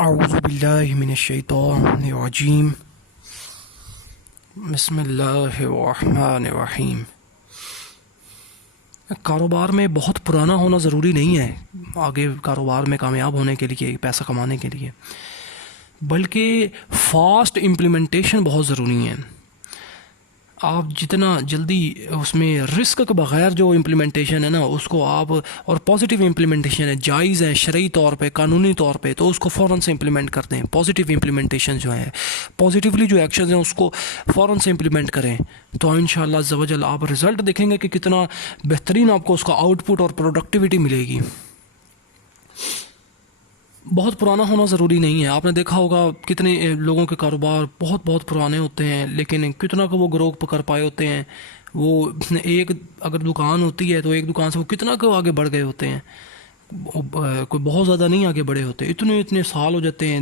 اعوذ باللہ من الشیطان الرجیم بسم اللہ الرحمن الرحیم۔ کاروبار میں بہت پرانا ہونا ضروری نہیں ہے آگے کاروبار میں کامیاب ہونے کے لیے، پیسہ کمانے کے لیے، بلکہ فاسٹ امپلیمنٹیشن بہت ضروری ہے۔ آپ جتنا جلدی اس میں رسک کے بغیر جو امپلیمنٹیشن ہے نا اس کو آپ، اور پازیٹیو امپلیمنٹیشن ہے، جائز ہے شرعی طور پہ، قانونی طور پہ، تو اس کو فوراً سے امپلیمنٹ کر دیں۔ پازیٹیو امپلیمنٹیشن جو ہے، پازیٹیولی جو ایکشنز ہیں اس کو فوراً سے امپلیمنٹ کریں، تو انشاءاللہ عز و جل آپ رزلٹ دیکھیں گے کہ کتنا بہترین آپ کو اس کا آؤٹ پٹ اور پروڈکٹیوٹی ملے گی۔ بہت پرانا ہونا ضروری نہیں ہے۔ آپ نے دیکھا ہوگا کتنے لوگوں کے کاروبار بہت پرانے ہوتے ہیں، لیکن کتنا کو وہ گرو کر پائے ہوتے ہیں۔ وہ ایک اگر دکان ہوتی ہے تو ایک دکان سے وہ کتنا کو آگے بڑھ گئے ہوتے ہیں، کوئی بہت زیادہ نہیں آگے بڑھے ہوتے، اتنے سال ہو جاتے ہیں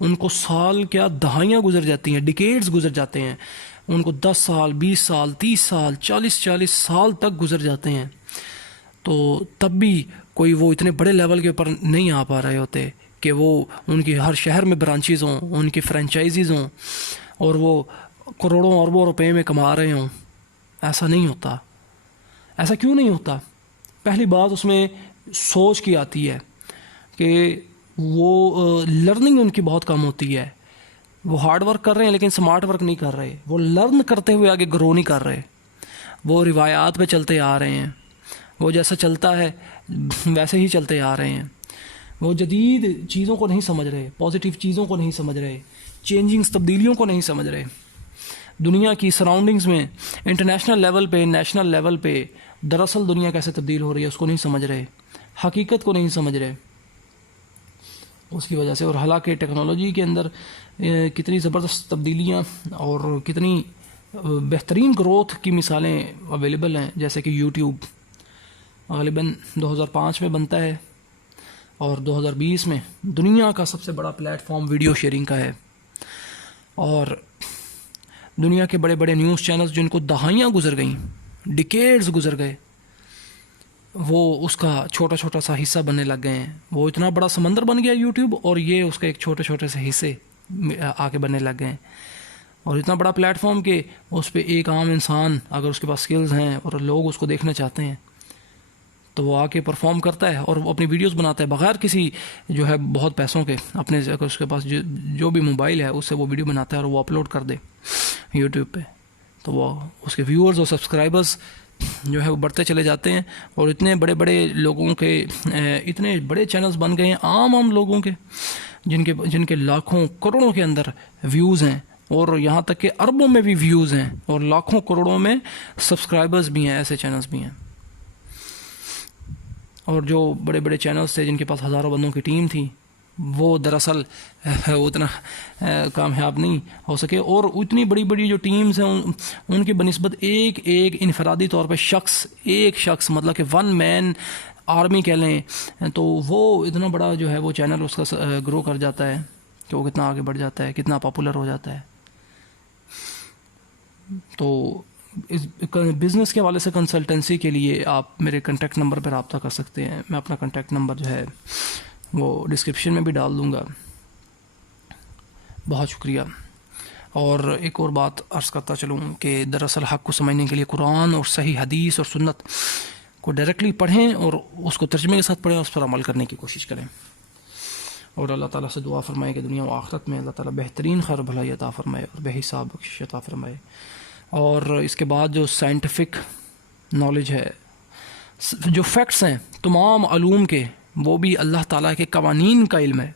ان کو، سال کیا دہائیاں گزر جاتی ہیں، ڈیکیڈز گزر جاتے ہیں ان کو، 10 سال 20 سال 30 سال 40 سال تک گزر جاتے ہیں، تو تب بھی کوئی وہ اتنے بڑے لیول کے اوپر نہیں آ پا رہے ہوتے کہ وہ ان کی ہر شہر میں برانچیز ہوں، ان کی فرینچائزیز ہوں اور وہ کروڑوں اربوں روپے میں کما رہے ہوں۔ ایسا نہیں ہوتا۔ ایسا کیوں نہیں ہوتا؟ پہلی بات اس میں سوچ کی آتی ہے کہ وہ لرننگ ان کی بہت کم ہوتی ہے۔ وہ ہارڈ ورک کر رہے ہیں لیکن سمارٹ ورک نہیں کر رہے، وہ لرن کرتے ہوئے آگے گرو نہیں کر رہے، وہ روایات پہ چلتے آ رہے ہیں، وہ جیسا چلتا ہے ویسے ہی چلتے آ رہے ہیں، وہ جدید چیزوں کو نہیں سمجھ رہے، پازیٹیو چیزوں کو نہیں سمجھ رہے، چینجنگز تبدیلیوں کو نہیں سمجھ رہے، دنیا کی سراؤنڈنگز میں انٹرنیشنل لیول پہ، نیشنل لیول پہ دراصل دنیا کیسے تبدیل ہو رہی ہے اس کو نہیں سمجھ رہے، حقیقت کو نہیں سمجھ رہے اس کی وجہ سے۔ اور حالانکہ ٹیکنالوجی کے اندر کتنی زبردست تبدیلیاں اور کتنی بہترین گروتھ کی مثالیں اویلیبل ہیں، جیسے کہ یوٹیوب غالباً 2005 میں بنتا ہے اور 2020 میں دنیا کا سب سے بڑا پلیٹ فارم ویڈیو شیئرنگ کا ہے، اور دنیا کے بڑے نیوز چینلز جن کو دہائیاں گزر گئیں، ڈیکیڈز گزر گئے، وہ اس کا چھوٹا سا حصہ بننے لگ گئے ہیں۔ وہ اتنا بڑا سمندر بن گیا یوٹیوب، اور یہ اس کے ایک چھوٹے سے حصے آگے بننے لگ گئے ہیں، اور اتنا بڑا پلیٹ فارم کہ اس پہ ایک عام انسان اگر اس کے پاس سکلز ہیں اور لوگ اس کو دیکھنا چاہتے ہیں تو وہ آ کے پرفارم کرتا ہے اور وہ اپنی ویڈیوز بناتا ہے بغیر کسی جو ہے بہت پیسوں کے، اپنے اگر اس کے پاس جو بھی موبائل ہے اس سے وہ ویڈیو بناتا ہے اور وہ اپلوڈ کر دے یوٹیوب پہ، تو وہ اس کے ویورز اور سبسکرائبرز جو ہے وہ بڑھتے چلے جاتے ہیں، اور اتنے بڑے لوگوں کے اتنے بڑے چینلز بن گئے ہیں عام لوگوں کے، جن کے لاکھوں کروڑوں کے اندر ویوز ہیں، اور یہاں تک کہ اربوں میں بھی ویوز ہیں، اور لاکھوں کروڑوں میں سبسکرائبرز بھی ہیں، ایسے چینلز بھی ہیں۔ اور جو بڑے چینلز تھے جن کے پاس ہزاروں بندوں کی ٹیم تھی، وہ دراصل اتنا کامیاب نہیں ہو سکے، اور اتنی بڑی جو ٹیمز ہیں ان کے بنسبت ایک انفرادی طور پہ ایک شخص مطلب کہ 1 مین آرمی کہہ لیں، تو وہ اتنا بڑا جو ہے وہ چینل اس کا گرو کر جاتا ہے کہ وہ کتنا آگے بڑھ جاتا ہے، کتنا پاپولر ہو جاتا ہے۔ تو اس بزنس کے حوالے سے کنسلٹنسی کے لیے آپ میرے کنٹیکٹ نمبر پر رابطہ کر سکتے ہیں۔ میں اپنا کنٹیکٹ نمبر جو ہے وہ ڈسکرپشن میں بھی ڈال دوں گا۔ بہت شکریہ۔ اور ایک اور بات عرض کرتا چلوں کہ دراصل حق کو سمجھنے کے لیے قرآن اور صحیح حدیث اور سنت کو ڈائریکٹلی پڑھیں اور اس کو ترجمے کے ساتھ پڑھیں اور اس پر عمل کرنے کی کوشش کریں، اور اللہ تعالیٰ سے دعا فرمائے کہ دنیا و آخرت میں اللہ تعالیٰ بہترین خیر بھلائی عطا فرمائے اور بے حساب بخشش عطا فرمائے۔ اور اس کے بعد جو سائنٹیفک نالج ہے، جو فیکٹس ہیں تمام علوم کے، وہ بھی اللہ تعالیٰ کے قوانین کا علم ہے،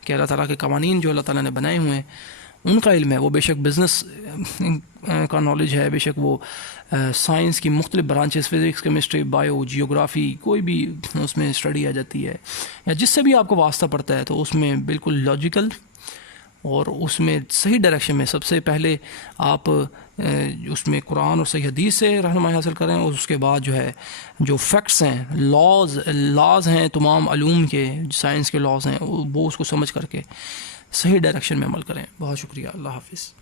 کہ اللہ تعالیٰ کے قوانین جو اللہ تعالیٰ نے بنائے ہوئے ہیں ان کا علم ہے۔ وہ بے شک بزنس کا نالج ہے، بے شک وہ سائنس کی مختلف branches, physics, chemistry, bio, geography, کوئی بھی اس میں اسٹڈی آ جاتی ہے، یا جس سے بھی آپ کو واسطہ پڑتا ہے، تو اس میں بالکل لاجیکل اور اس میں صحیح ڈائریکشن میں سب سے پہلے آپ اس میں قرآن اور صحیح حدیث سے رہنمائی حاصل کریں، اور اس کے بعد جو ہے جو فیکٹس ہیں، لاز ہیں تمام علوم کے، سائنس کے لاز ہیں، وہ اس کو سمجھ کر کے صحیح ڈائریکشن میں عمل کریں۔ بہت شکریہ۔ اللہ حافظ۔